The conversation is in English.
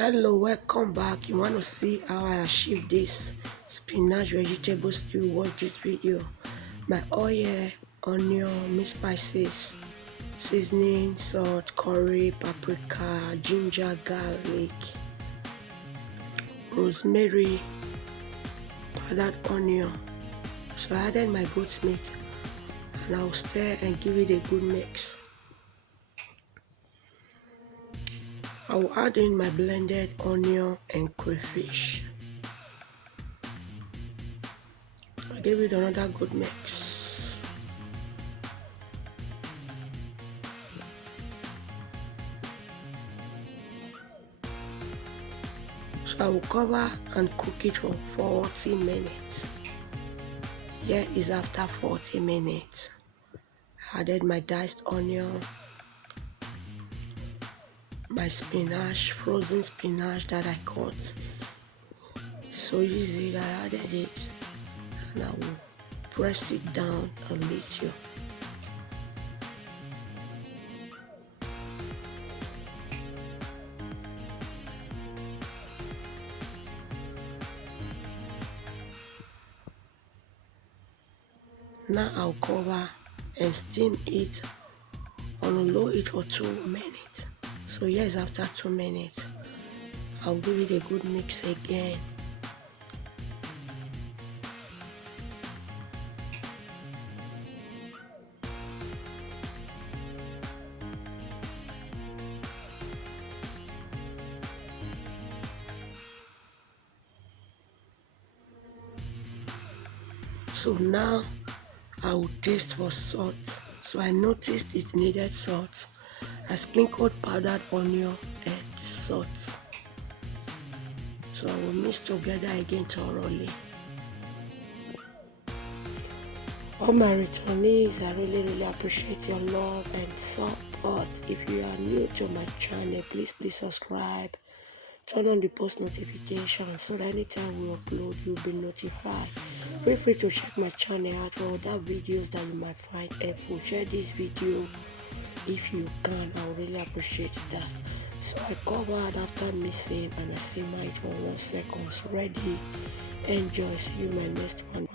Hello, welcome back. You want to see how I achieve this spinach vegetable stew? Watch this video. My oil, onion, mixed spices, seasoning, salt, curry, paprika, ginger, garlic, rosemary, powdered onion. So I added my goat meat and I'll stir and give it a good mix. I will add in my blended onion and crayfish. I give it another good mix. So I will cover and cook it for 40 minutes. Here is after 40 minutes. I added my diced onion, my spinach, frozen spinach that I cut. So easy, I added it and I will press it down a little. Now I'll cover and steam it on a low heat for 2 minutes. So yes, after 2 minutes, I'll give it a good mix again. So now I will taste for salt. So I noticed it needed salt. I sprinkled powdered onion and salt. So I will mix together again thoroughly. All my returnees, I really appreciate your love and support. If you are new to my channel, please subscribe. Turn on the post notification so that anytime we upload, you'll be notified. Feel free to check my channel out for other videos that you might find helpful. Share this video if you can. I would really appreciate that. So I covered after mixing and I simmer it for 1 second. Ready? Enjoy. See you in my next one.